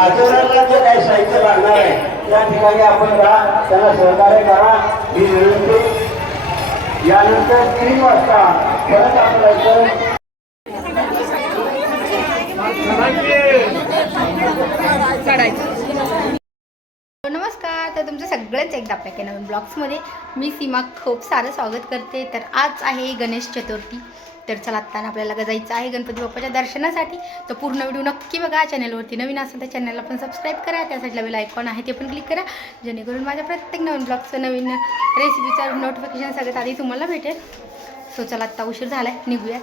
आचरणाला जे काही साहित्य लागणार आहे त्या ठिकाणी आपण जा त्यांना सहकार्य करा. ही विनंती यानंतर तीन वाजता परत आपल्याचं नमस्कार तर तुमचं सगळंच एकदा आपल्या काही नवीन ब्लॉग्समध्ये मी सीमा खूप सारं स्वागत करते. तर आज आहे गणेश चतुर्थी. तर चला आत्ता आपल्याला जायचं आहे. गणपती बाप्पाच्या दर्शनासाठी. तर पूर्ण व्हिडिओ नक्की बघा. चॅनलवरती नवीन असेल तर चॅनलला पण सबस्क्राईब करा. त्यासाठी साईडला बेल आयकॉन आहे ते पण क्लिक करा. जेणेकरून माझ्या प्रत्येक नवीन ब्लॉगचं नवीन रेसिपीचं नोटिफिकेशन सगळ्यात आधी तुम्हाला भेटेल. सो चला आत्ता उशीर झाला आहे निघूया.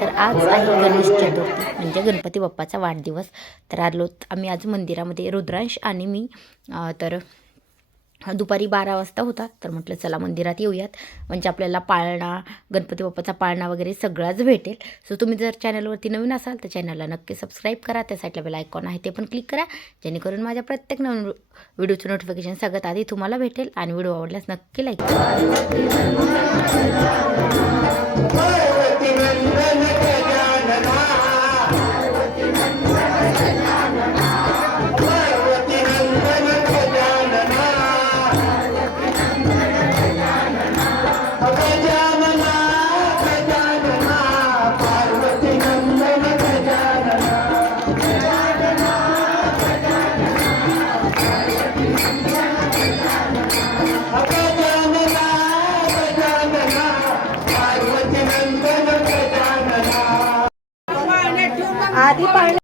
तर आज आहे गणेश चतुर्थी म्हणजे गणपती बाप्पाचा वाढदिवस. तर आलो आम्ही आज मंदिरामध्ये रुद्रांश आणि मी तर दुपारी बारा वाजता होता तर म्हटलं चला मंदिरात येऊयात. म्हणजे आपल्याला पाळणा गणपती बाप्पाचा पाळणा वगैरे सगळाच भेटेल. सो तुम्ही जर चॅनलवरती नवीन असाल तर चॅनलला नक्की सबस्क्राईब करा. त्या साईडला बेल आयकॉन आहे ते पण क्लिक करा. जेणेकरून माझ्या प्रत्येक नवीन व्हिडिओचं नोटिफिकेशन सगळ्यात आधी तुम्हाला भेटेल आणि व्हिडिओ आवडल्यास नक्की लाईक करा. ती पाहिलं.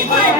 पहिल्यांदा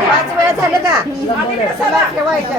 पाच वेळा झालं का चला ठेवायचं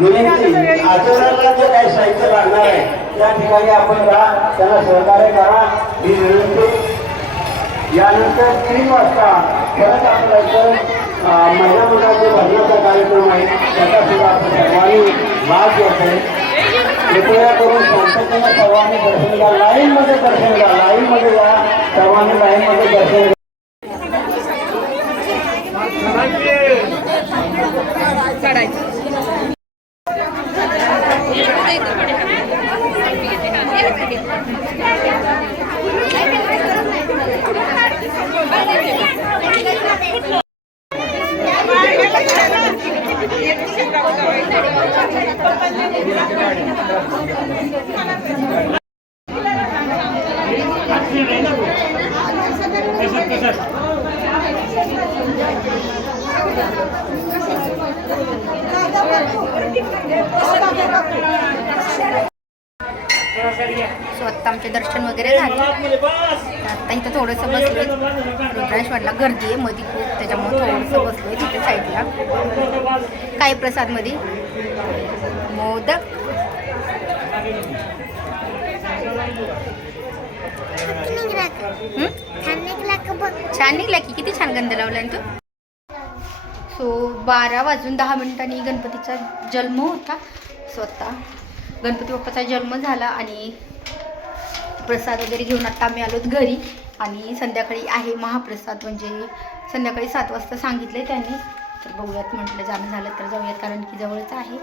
विनंती आचरणाला जे काही साहित्य लागणार आहे त्या ठिकाणी आपण जा त्यांना सहकार्य करा. ही विनंती यानंतर तीन वाजता परत आपला महिला मंडळाचे भजनाचा कार्यक्रम आहे. त्याचा सुद्धा आपण सर्वांनी भाग घेतोय कृपया करून शांततेने सर्वांनी दर्शन घ्या. लाईनमध्ये दर्शन घ्या. लाईनमध्ये जा. सर्वांनी लाईनमध्ये दर्शन सो आत्ता आमचे दर्शन वगैरे झाले. आता आत्ता इथं थोडंसं बसलोय. रुद्राश्वरला गर्दी आहे मध्ये खूप. त्याच्यामुळे थोडंसं बसलोय तिथे साईडला. काय प्रसादमध्ये मोदक. हं? छान निघला की किती छान गंध लावला तो तू. सो बारा वाजून दहा मिनिटांनी गणपतीचा जन्म होता. स्वतः गणपती बाप्पाचा जन्म झाला आणि प्रसाद वगैरे घेऊन आता आम्ही आलोत घरी. आणि संध्याकाळी आहे महाप्रसाद म्हणजे संध्याकाळी सात वाजता सांगितले त्यांनी. तर बघूयात म्हटलं जाणं झालं तर जाऊयात कारण की जवळच आहे.